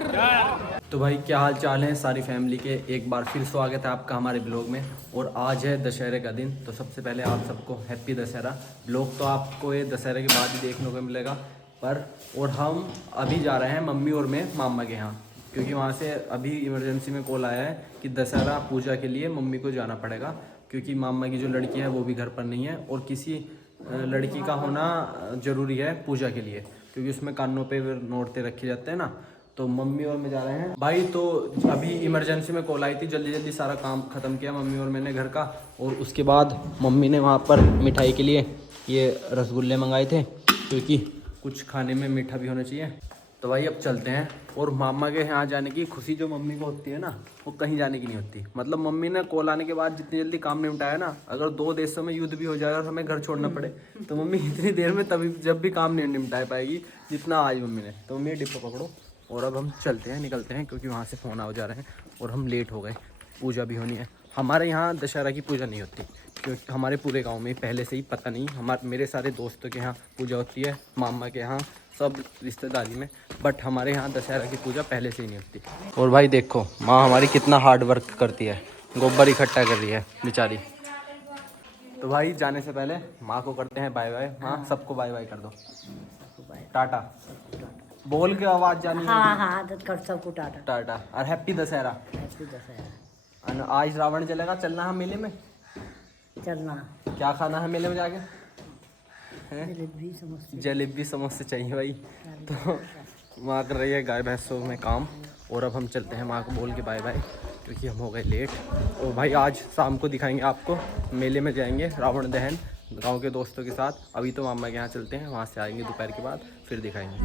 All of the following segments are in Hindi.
तो भाई क्या हाल चाल है सारी फैमिली के, एक बार फिर स्वागत है आपका हमारे ब्लॉग में। और आज है दशहरे का दिन, तो सबसे पहले आप सबको हैप्पी दशहरा। ब्लॉग तो आपको ये दशहरे के बाद ही देखने को मिलेगा पर। और हम अभी जा रहे हैं मम्मी और मैं मामा के यहाँ, क्योंकि वहाँ से अभी इमरजेंसी में कॉल आया है कि दशहरा पूजा के लिए मम्मी को जाना पड़ेगा, क्योंकि मामा की जो लड़की है वो भी घर पर नहीं है और किसी लड़की का होना ज़रूरी है पूजा के लिए, क्योंकि उसमें कानों पे नोटते रखे जाते हैं ना। तो मम्मी और मैं जा रहे हैं भाई। तो अभी इमरजेंसी में कॉल आई थी, जल्दी जल्दी सारा काम ख़त्म किया मम्मी और मैंने घर का। और उसके बाद मम्मी ने वहाँ पर मिठाई के लिए ये रसगुल्ले मंगाए थे, क्योंकि कुछ खाने में मीठा भी होना चाहिए। तो भाई अब चलते हैं। और मामा के यहाँ जाने की खुशी जो मम्मी को होती है ना, वो कहीं जाने की नहीं होती। मतलब मम्मी ने कॉल आने के बाद जितनी जल्दी काम निपटाया ना, अगर 2 देशों में युद्ध भी हो जाएगा और हमें घर छोड़ना पड़े तो मम्मी इतनी देर में तभी जब भी काम नहीं निपटा पाएगी जितना आज मम्मी ने। तो मम्मी डिब्बा पकड़ो और अब हम चलते हैं, निकलते हैं, क्योंकि वहाँ से फ़ोन आ जा रहे हैं और हम लेट हो गए। पूजा भी होनी है। हमारे यहाँ दशहरा की पूजा नहीं होती, क्योंकि हमारे पूरे गांव में पहले से ही पता नहीं। मेरे सारे दोस्तों के यहाँ पूजा होती है, मामा के यहाँ, सब रिश्तेदारी में, बट हमारे यहाँ दशहरा की पूजा पहले से ही नहीं होती। और भाई देखो माँ हमारी कितना हार्ड वर्क करती है, गोबर इकट्ठा कर रही है बेचारी। तो भाई जाने से पहले माँ को करते हैं बाय बाय। माँ सबको बाय बाय कर दो, टाटा बोल के आवाज जानी है। हाँ कर सबको टाटा टाटा और हैप्पी दशहरा। हैप्पी दशहरा। आज रावण जलेगा, चलना है मेले में। चलना। क्या खाना है मेले में जाके? जलेबी जलेबी समोसे चाहिए भाई। तो माँ कर रही है गाय भैंसों में काम, और अब हम चलते हैं माँ को बोल के बाय बाय, क्योंकि हम हो गए लेट। और भाई आज शाम को दिखाएंगे आपको, मेले में जाएंगे रावण दहन गांव के दोस्तों के साथ। अभी तो मामा के यहाँ चलते हैं, वहाँ से आएंगे दोपहर के बाद, फिर दिखाएंगे।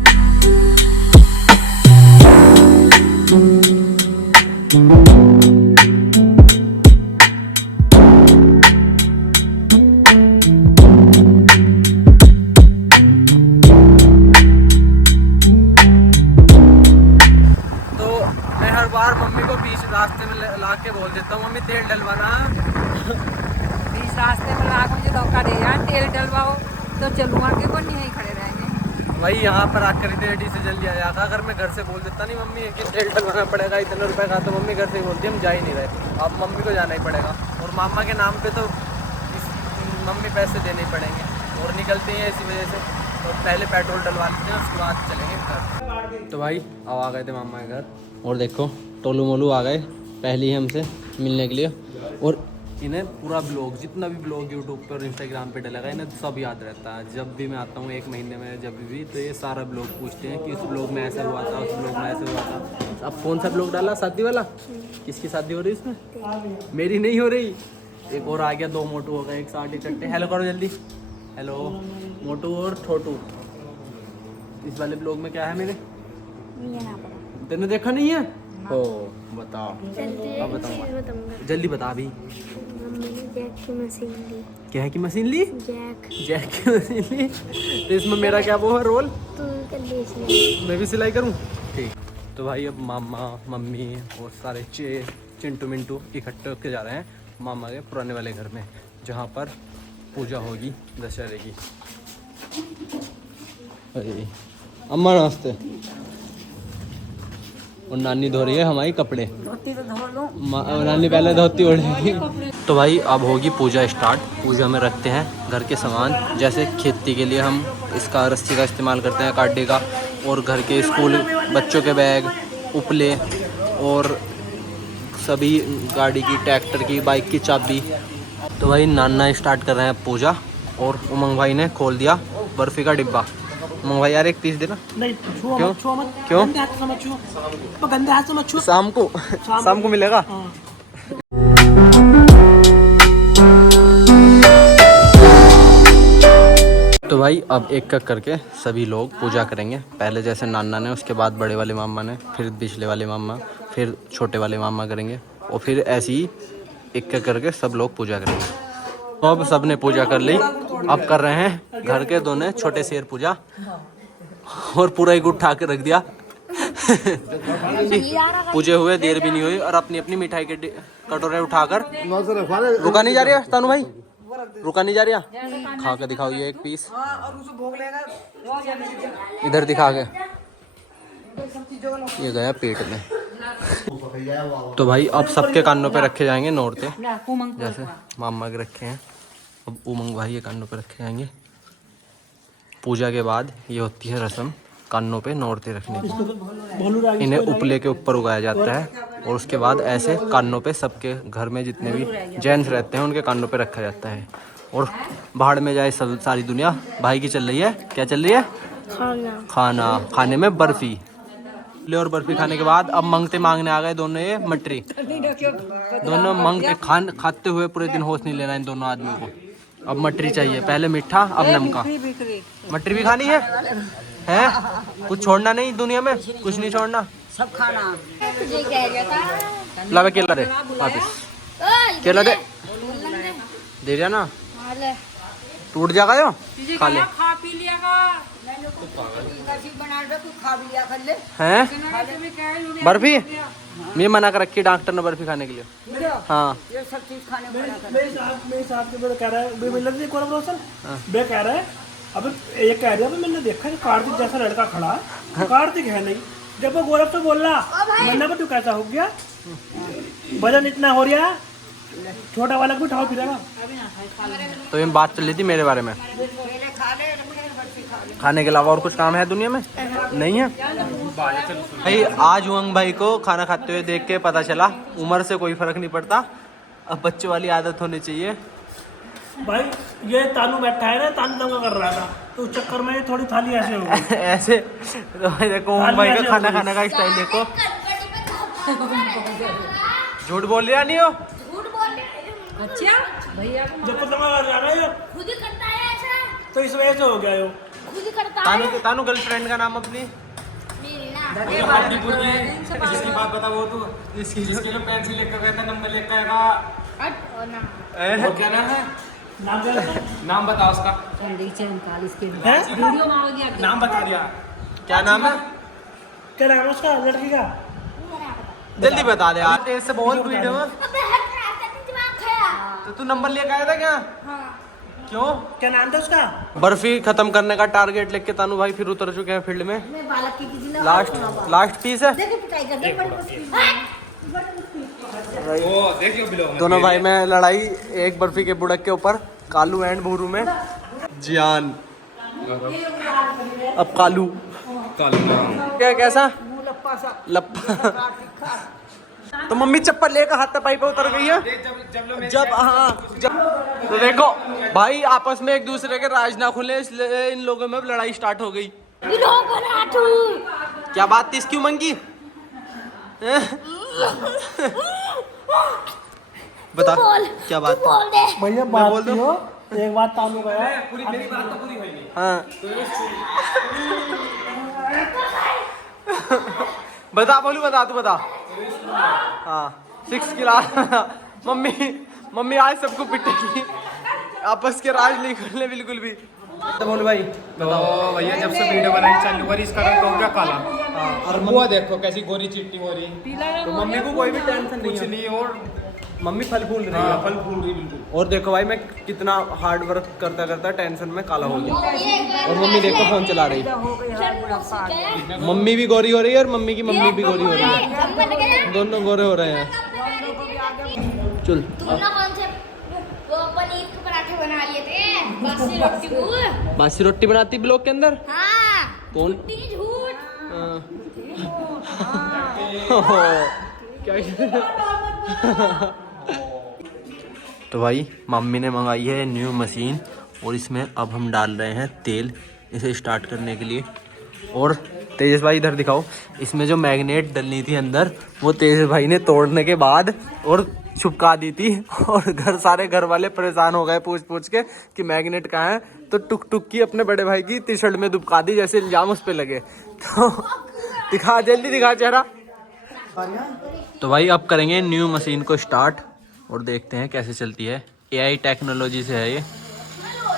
मम्मी को बीच रास्ते में ला के बोल देता हूँ, मम्मी तेल डलवाना। बीच रास्ते में ला मुझे धोखा दे यार, तेल डलवाओ तो चलूँगा कि कोई नहीं खड़े रहेंगे। वही यहाँ पर आकर रेडी से जल्दी आ जाता। अगर मैं घर से बोल देता नहीं मम्मी कि तेल डलवाना पड़ेगा इतने रुपए का, तो मम्मी घर से ही बोलती हम जा ही नहीं रहे। अब मम्मी को जाना ही पड़ेगा, और मामा के नाम पे तो मम्मी पैसे देने ही पड़ेंगे और निकलते हैं इसी वजह से। तो पहले पेट्रोल डलवा लेते हैं, उसके बाद चलेंगे घर। तो भाई अब आ गए थे मामा के घर, और देखो टोलू मोलू आ गए पहले ही हमसे मिलने के लिए। और इन्हें पूरा ब्लॉग, जितना भी ब्लॉग यूट्यूब पर और इंस्टाग्राम पे डलेगा, इन्हें सब याद रहता है। जब भी मैं आता हूँ 1 महीने में जब भी, तो ये सारा ब्लॉग पूछते हैं कि उस ब्लॉग में ऐसा हुआ था, उस ब्लॉग में ऐसा हुआ था। अब कौन सा ब्लॉग डाला? शादी वाला? किसकी शादी हो रही है इसमें? मेरी नहीं हो रही। एक और आ गया, 2 मोटू हो गए एक साथ इकट्ठे। हेलो करो जल्दी। हेलो मोटू और छोटू। इस वाले ब्लॉग में क्या है मेरे? तेने देखा नहीं है? हो बताओ, अब बताऊंगा, जल्दी बता अभी। जैक की मशीन ली। क्या है की मशीन ली? जैक की मशीन ली। तो इसमें मेरा क्या वो है रोल? मैं भी सिलाई करूं? ठीक। तो भाई अब मामा मम्मी और सारे चिंटू मिंटू इकट्ठे होकर जा रहे हैं मामा के पुराने वाले घर में, जहाँ पर पूजा होगी दशहरे की। अरे अम्मा नमस्ते। और नानी धो रही है हमारी कपड़े। धोती तो धो लो। नानी पहले धोती ओढ़ेगी। तो भाई अब होगी पूजा स्टार्ट। पूजा में रखते हैं घर के सामान, जैसे खेती के लिए हम इसका रस्सी का इस्तेमाल करते हैं, काटे का, और घर के स्कूल बच्चों के बैग, उपले, और सभी गाड़ी की, ट्रैक्टर की, बाइक की चाबी। तो भाई नाना स्टार्ट कर रहे हैं पूजा, और उमंग भाई ने खोल दिया बर्फ़ी का डिब्बा। उमंग भाई यार एक पीस देना। नहीं क्यों? क्यों? गंदे हाथ से मत छुओ, तो गंदे हाथ से मत छुओ। शाम को मिलेगा। हाँ। तो भाई अब एक एक करके सभी लोग पूजा करेंगे। पहले जैसे नाना ने, उसके बाद बड़े वाले मामा ने, फिर पिछले वाले मामा, फिर छोटे वाले मामा करेंगे, और फिर ऐसे ही एक एक करके सब लोग पूजा करेंगे। तो अब सब ने पूजा कर ली, अब कर रहे हैं घर के दोनों छोटे शेर पूजा, और पूरा एक उठा के रख दिया। पूजे हुए देर भी नहीं हुई, और अपनी अपनी मिठाई के कटोरे उठाकर। रुका नहीं जा रही है तानू भाई, रुका नहीं जा रही है। खा के दिखाओ ये एक पीस, इधर दिखा के। ये गया पेट में। तो भाई अब सबके कानों पे रखे जाएंगे नौरते, जैसे मामा के रखे हैं। अब उमंग भाई के कानों पे रखे जाएंगे। पूजा के बाद ये होती है रस्म कानों पे नौरते रखने की। इन्हें उपले के ऊपर उगाया जाता है और उसके बाद ऐसे कानों पे सबके घर में जितने भी जेंट्स रहते हैं उनके कानों पे रखा जाता है। और बाहर में जाए सब सारी दुनिया। भाई की चल रही है, क्या चल रही है? खाना खाने में बर्फी ले। और बर्फी खाने के बाद अब मंगते मांगने आ गए दोनों ये मटरी। दोनों मांगते खाते हुए पूरे दिन होश नहीं लेना इन दोनों आदमियों को। अब मटरी चाहिए, पहले मीठा अब नमका। मटरी भी खानी है? कुछ छोड़ना नहीं दुनिया में, कुछ नहीं छोड़ना, सब खाना। तुझे कह रहा था लावे केला दे वापिस, केला दे दे दिया ना, टूट जाएगा यो खा ले। खा पी लिया का हैं बर्फी मैं मना कर रखी डॉक्टर ने बर्फी खाने के लिए। हाँ ये सब चीज खाने मेरे साथ के कह रहा है बे कह रहा है। अब ये कह रहा है मैंने देखा कि कार्तिक जैसा लड़का खड़ा है, कार्तिक है नहीं। जब वो गोरख से बोल रहा मैंने को तू कैसा हो गया, वजन इतना हो रहा है, छोटा वाला भी उठाओ फिरेगा। तो ये बात चल रही थी मेरे बारे में। खाने के अलावा और कुछ काम है दुनिया में? नहीं है भाई। आज उमंग भाई को खाना खाते हुए देख के पता चला उम्र से कोई फर्क नहीं पड़ता, अब बच्चों वाली आदत होनी चाहिए। भाई ये तानू बैठा है ना, तानू दंगा कर रहा था तो उस चक्कर में ये थोड़ी थाली ऐसे हो गई। ऐसे तो भाई देखो उमंग भाई का खाना खाने का स्टाइल देखो। झूठ बोल रहा नहीं हो? अच्छा भैया जब तक दंगा कर रहा है ये खुद ही करता है ऐसा, तो इस वजह से हो गया ये। खुद ही करता है। तानू गर्लफ्रेंड का नाम अपनी मेरी ना जिसकी बात बता वो तू जिसके लिए पेंसिल लेकर गया था, नंबर लेकर आएगा। और ना वो क्या नाम है? नाम क्या है? नाम बता उसका। वीडियो में आ गया। नाम बता दिया। क्या नाम है? क्या नाम है उसका लड़की का? जल्दी बता दे यार, तेरे से बहुत वीडियो में। अबे हट रहा था, दिमाग खाया। तो तू नंबर लेकर आया था क्या? हाँ क्यों? क्या नाम था उसका? बर्फी खत्म करने का टारगेट लेके तानू भाई फिर उतर चुके हैं फील्ड में। मैं बालक की किसी ने लास्ट पीस है। देखो पिटाई कर दे बड़ी मुश्किल। वो देख लो बिलो। दोनों भाई में लड़ाई एक बर्फी के बुड़क के ऊपर, कालू एंड भूरू में जियान। अब कालू क्या कैसा लप्पा। तो मम्मी चप्पल लेकर हाथ पाई पे उतर गई है। जब हाँ जब तो देखो भाई आपस में एक दूसरे के राज ना खुले, इसलिए इन लोगों में लड़ाई स्टार्ट हो गई। क्या बात थी इसकी उमंग की? बता क्या बात थी? भैया बात बोल दो। एक बात तानू गया पूरी मेरी बात तो पूरी होगी। हाँ बता बोलू, बता तू बता। हाँ 6 क्लास मम्मी आज सबको पिटेगी, आपस के राज नहीं खुलने बिल्कुल भी। तो बोल भाई तो भैया जब से वीडियो बनाई चालू करी इसका रंग हो गया काला। और वो देखो कैसी गोरी चिट्टी हो रही। तो मम्मी को कोई भी टेंशन कुछ नहीं और मम्मी फल फूल रही हाँ, है। फल फूल रही बिल्कुल। और देखो भाई मैं कितना हार्ड वर्क करता करता टेंशन में काला हो गया। और मम्मी देखो फोन चला रही है। मम्मी भी गोरी हो रही है और मम्मी की मम्मी भी गोरी हो रही है, दोनों गोरे हो रहे हैं। चल तुम ना कौन से वो पनीर के पराठे बना लिए थे, बासी रोटी को। बासी रोटी बनाती ब्लॉक के अंदर हाँ कौन? झूठ। तो भाई मम्मी ने मंगाई है न्यू मशीन और इसमें अब हम डाल रहे हैं तेल इसे स्टार्ट करने के लिए। और तेजस भाई इधर दिखाओ, इसमें जो मैग्नेट डलनी थी अंदर वो तेजस भाई ने तोड़ने के बाद और छुपका दी थी। और सारे घर वाले परेशान हो गए पूछ के कि मैग्नेट कहाँ है। तो टुक टुक की अपने बड़े भाई की टी शर्ट में दुबका दी जैसे इल्जाम उस पर लगे। तो दिखा जल्दी दिखा चेहरा। तो भाई अब करेंगे न्यू मशीन को स्टार्ट और देखते हैं कैसे चलती है। AI टेक्नोलॉजी से है ये,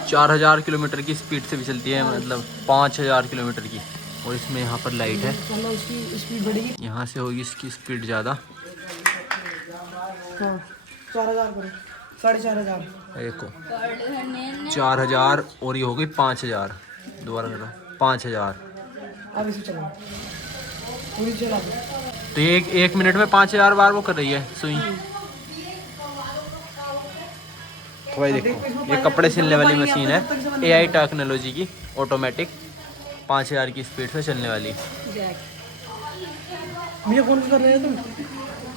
4000 किलोमीटर की स्पीड से भी चलती है, मतलब 5000 किलोमीटर की। और इसमें यहाँ पर लाइट है, यहाँ से होगी इसकी स्पीड ज़्यादा। 4000 करो, 4500। देखो 4000 और ये हो गई 5000। दोबारा करो 5000। अब इसे चलो पूरी चला दो। तो ये एक मिनट में 5000 बार वो कर रही है सुई। तो भाई देखो ये कपड़े सिलने वाली मशीन है, AI टेक्नोलॉजी की, ऑटोमेटिक, 5000 की स्पीड से चलने वाली। भैया कौन सा कर रहे हैं तुम?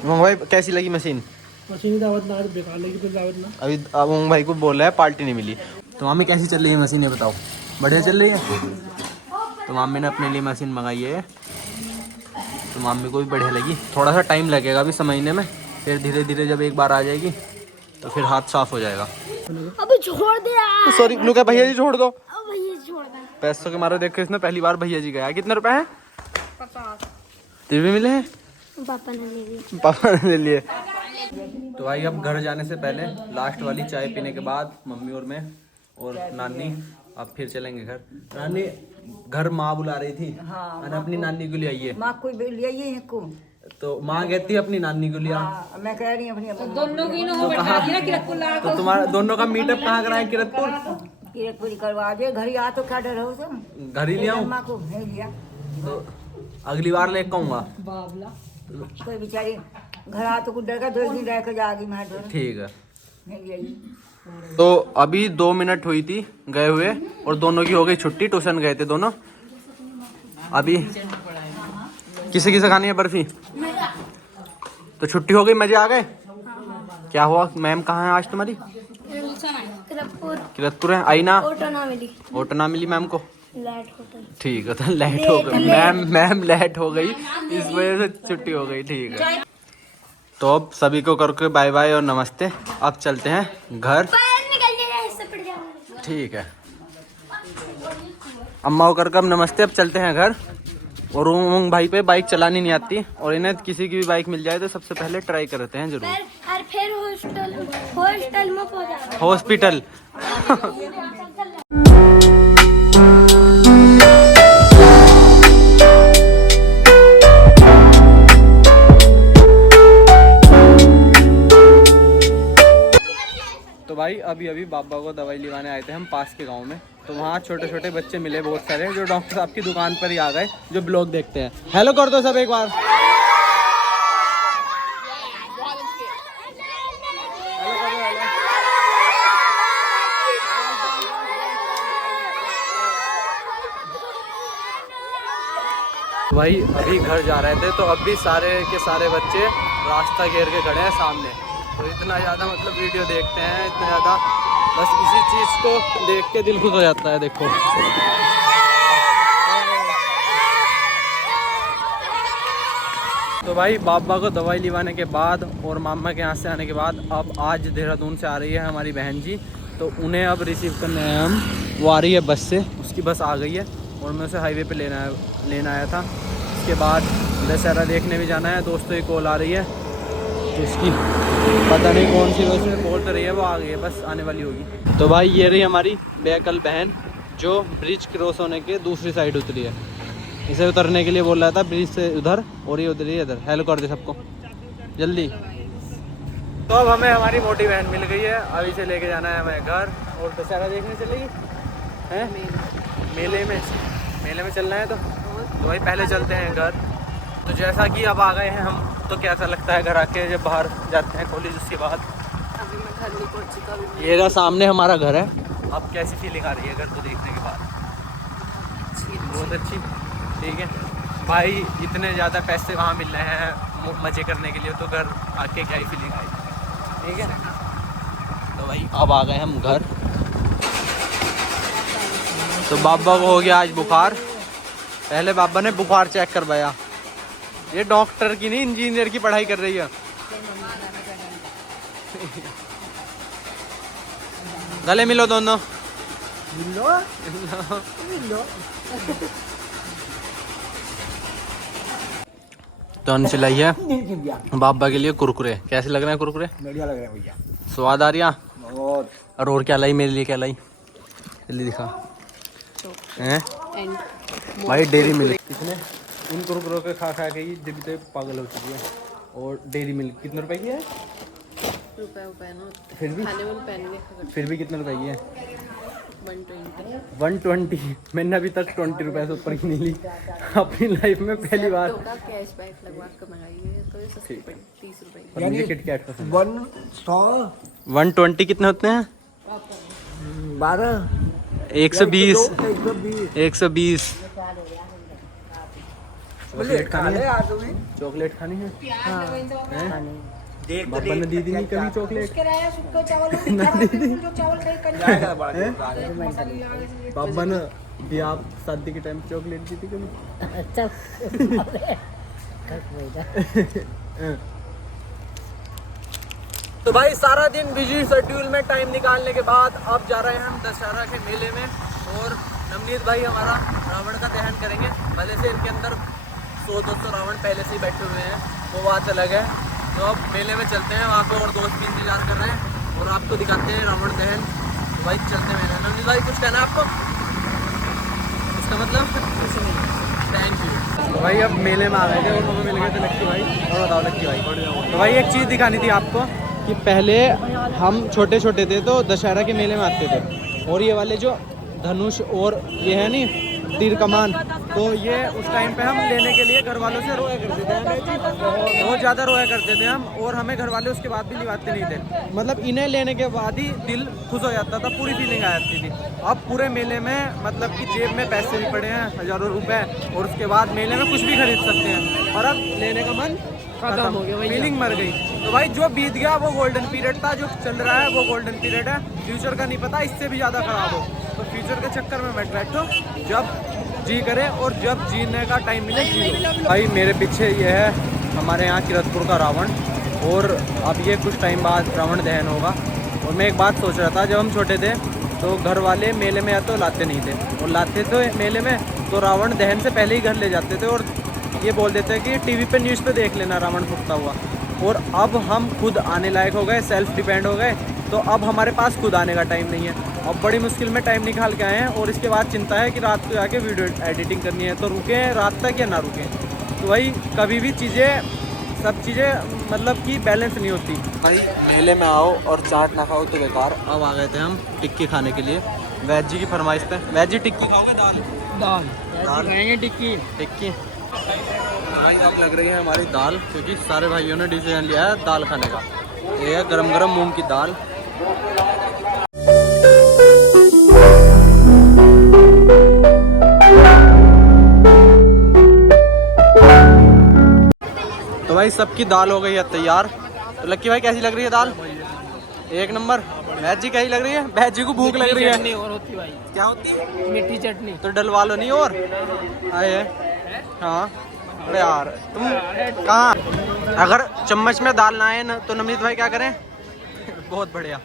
उमंग भाई कैसी लगी मशीन? मशीन की दावत ना, बेकार लगी फिर दावत ना। अभी उमंग भाई को बोल रहा है पार्टी नहीं मिली। तो मामी कैसी चल रही है मशीन, ये बताओ? बढ़िया चल रही है। तो मामी ने अपने लिए मशीन मंगाई है, तो मामी को भी बढ़िया लगी। थोड़ा सा टाइम लगेगा अभी समझने में, फिर धीरे धीरे जब एक बार आ जाएगी तो फिर हाथ साफ हो जाएगा। अबे छोड़ दे यार। सॉरी नुका, भैया जी छोड़ दो। अब भैया छोड़ दे। पैसों के मारे देखो इसने पहली बार भैया जी गया। कितने रुपए हैं? 50। तेरे भी मिले हैं? पापा ने ले लिया। पापा ने ले लिए। तो भाई अब घर जाने से पहले लास्ट वाली चाय पीने के बाद मम्मी और मैं और नानी अब फिर चलेंगे घर। नानी घर माँ बुला रही थी। हाँ, मैंने अपनी नानी को ले आई है। माँ कोई लिया ये को। तो माँ कहती है अपनी नानी को लिया। मैं कह रही हूँ अपनी दोनों की नो बैठा दिया किरतपुर ला। तो तुम्हारा दोनों का मीटअप कहाँ कराए? किरतपुर। किरतपुरी करवा दे, घर ही आ तो क्या डर हो तुम? घर ही ले आऊँ? माँ को नहीं लिया तो अगली बार लेकर आऊँगा। कोई बेचारी घर आ तो कुछ डर का 2 दिन रह कर जाएगी। मैं डर ठीक है। नहीं लिया। तो अभी 2 मिनट हुई थी गए हुए और दोनों की हो गई छुट्टी। ट्यूशन गए थे दोनों। अभी किसे किसे खानी है बर्फी? तो छुट्टी हो गई, मजे आ गए? क्या हुआ? मैम कहाँ है आज तुम्हारी? किरतपुर है। आई ना? ऑटो ना मिली। ऑटो ना मिली मैम को? Late hotel. ठीक है, तो लेट हो गई मैम लेट हो गई, इस वजह से छुट्टी हो गई। ठीक है, तो अब सभी को करके बाय बाय और नमस्ते। अब चलते हैं घर। निकल जाएगा, इससे पड़ जाऊंगा। ठीक है, अम्मा को करके अब नमस्ते। अब चलते हैं घर। और उमंग भाई पे बाइक चलानी नहीं आती और इन्हें किसी की भी बाइक मिल जाए तो सबसे पहले ट्राई करते हैं जरूर। और फिर हॉस्टल में पहुंचा। हॉस्पिटल। तो भाई अभी बाबा को दवाई लिवाने आए थे हम पास के गांव में। तो वहाँ छोटे छोटे बच्चे मिले बहुत सारे जो डॉक्टर साहब की दुकान पर ही आ गए, जो ब्लॉग देखते हैं। हेलो कर दो सब एक बार। भाई अभी घर जा रहे थे तो अब भी सारे के सारे बच्चे रास्ता घेर के खड़े हैं सामने। तो इतना ज़्यादा मतलब वीडियो देखते हैं, इतना ज़्यादा, बस इसी चीज़ को देख के दिल खुश हो जाता है। देखो तो भाई बाबा को दवाई लिवाने के बाद और मामा के यहाँ से आने के बाद अब आज देहरादून से आ रही है हमारी बहन जी। तो उन्हें अब रिसीव करने आए हम। वो आ रही है बस से, उसकी बस आ गई है और मैं उसे हाईवे पे लेना आया था। उसके बाद दशहरा देखने भी जाना है। दोस्तों की कॉल आ रही है, तो इसकी पता नहीं कौन सी वजह से बोल तो रही है, वो आ गई है, बस आने वाली होगी। तो भाई ये रही हमारी बेअकल बहन जो ब्रिज क्रॉस होने के दूसरी साइड उतरी है। इसे उतरने के लिए बोल रहा था ब्रिज से उधर, और ये उतरी है इधर। हेलो कर दे सबको जल्दी। तो अब हमें हमारी मोटी बहन मिल गई है, अभी से लेके जाना है हमें घर। और दशहरा देखने चलेगी हैं? मेले में चलना है। तो भाई पहले चलते हैं घर। तो जैसा कि अब आ गए हैं हम, तो कैसा लगता है घर आके जब बाहर जाते हैं कॉलेज? उसके बाद अभी मैं घर नहीं पहुंची, कभी ये रहा सामने हमारा घर है। अब कैसी फीलिंग आ रही है घर को देखने के बाद? बहुत अच्छी। ठीक है भाई, इतने ज़्यादा पैसे वहाँ मिल रहे हैं मज़े करने के लिए, तो घर आके क्या ही फीलिंग आई। ठीक है, तो भाई अब आ गए हम घर। तो बाबा को हो गया आज बुखार। पहले बाबा ने बुखार चेक करवाया। ये डॉक्टर की नहीं, इंजीनियर की पढ़ाई कर रही है। गले मिलो दोनों। मिलो। तो हमने चलाई है बाबा के लिए कुरकुरे। कैसे लग रहे हैं कुरकुरे? बढ़िया लग रहा है भैया, स्वाद आ रही है बहुत। और क्या लाई मेरे लिए? क्या लाई? जल्दी दिखा। हैं भाई डेयरी मिल्क। कितने इन कुरकुरों के खा के ही जब तो पागल हो चुकी है। और डेयरी मिल्क कितने रुपए की है? रुपए ना फिर भी खाने में रुपए नहीं देखा फिर भी कितने रुपए की है? 120। मैंने अभी तक 20 रुपए से ऊपर की नहीं ली अपनी लाइफ में पहली बार। कैशबैक लगवा कर मंगाई है तो ये सस्ती पड़ी 30 रुपए की। और मुझे किटकैट पसंद 120 कितने होते हैं? 12 120। 120। चॉकलेट खानी है? चॉकलेट खानी है? बाबा ने दी थी नहीं कभी चॉकलेट? बाबा ने भी आप शादी के टाइम चॉकलेट दी थी कभी? तो भाई सारा दिन बिजी शेड्यूल में टाइम निकालने के बाद अब जा रहे हैं हम दशहरा के मेले में। और नवनीत भाई हमारा रावण का दहन करेंगे। भले से इनके अंदर 100-200 रावण पहले से ही बैठे हुए हैं, वो बात अलग है। तो अब मेले में चलते हैं, वहाँ पे और दोस्त भी इंतजार कर रहे हैं और आपको दिखाते हैं रावण दहन। तो भाई चलते हैं। नवनीत भाई कुछ कहना है आपको? इसका मतलब थैंक यू। तो भाई अब मेले में आ गए थे और हमें मिल गए थे लक्की भाई। और बताओ लक्की भाई। तो भाई एक चीज़ दिखानी थी आपको कि पहले हम छोटे छोटे थे तो दशहरा के मेले में आते थे, और ये वाले जो धनुष और ये है नी तीर कमान, तो ये उस टाइम पे हम लेने के लिए घर वालों से रोया करते थे। बहुत ज़्यादा रोया करते थे हम, और हमें घर वाले उसके बाद भी लिवाते नहीं थे। मतलब इन्हें लेने के बाद ही दिल खुश हो जाता था, पूरी फीलिंग आ जाती थी। अब पूरे मेले में मतलब कि जेब में पैसे भी पड़े हैं हज़ारों रुपए, और उसके बाद मेले में कुछ भी खरीद सकते हैं, और अब लेने का मन खत्म हो गया, फीलिंग मर गई। तो भाई जो बीत गया वो गोल्डन पीरियड था, जो चल रहा है वो गोल्डन पीरियड है। फ्यूचर का नहीं पता, इससे भी ज़्यादा खराब हो। तो फ्यूचर के चक्कर में मत बैठो, जब जी करे और जब जीने का टाइम मिले जी लो। भाई मेरे पीछे ये है हमारे यहाँ किरतपुर का रावण, और अब ये कुछ टाइम बाद रावण दहन होगा। और मैं एक बात सोच रहा था, जब हम छोटे थे तो घर वाले मेले में या तो लाते नहीं थे, और लाते थे मेले में तो रावण दहन से पहले ही घर ले जाते थे, और ये बोल देते हैं कि टीवी पे न्यूज़ पे देख लेना रावण फूटता हुआ। और अब हम खुद आने लायक हो गए, सेल्फ डिपेंड हो गए, तो अब हमारे पास खुद आने का टाइम नहीं है। अब बड़ी मुश्किल में टाइम निकाल के आए हैं, और इसके बाद चिंता है कि रात को जाके वीडियो एडिटिंग करनी है, तो रुकें रात तक या ना रुकें। तो भाई कभी भी सब चीज़ें मतलब कि बैलेंस नहीं होती। भाई मेले में आओ और चाट ना खाओ तो बेकार। अब आ गए थे हम टिक्की खाने के लिए, वैज जी की फरमाइश पे। वैज जी टिक्की खाओगे? दाल खाएंगे। टिक्की भाई अब लग रही है हमारी दाल, क्योंकि सारे भाइयों ने डिसीजन लिया है दाल खाने का। ये है गरम गरम मूंग की दाल। तो भाई सबकी दाल हो गई है तैयार। तो लक्की भाई कैसी लग रही है दाल? एक नंबर। भैज जी कैसी लग रही है? भैज जी को भूख लग रही है। और होती भाई क्या होती है? मीठी चटनी। तो डलवा लो नहीं और आए। हाँ अरे यार तुम कहाँ, अगर चम्मच में दाल ना आए ना तो नवनीत भाई क्या करें? बहुत बढ़िया।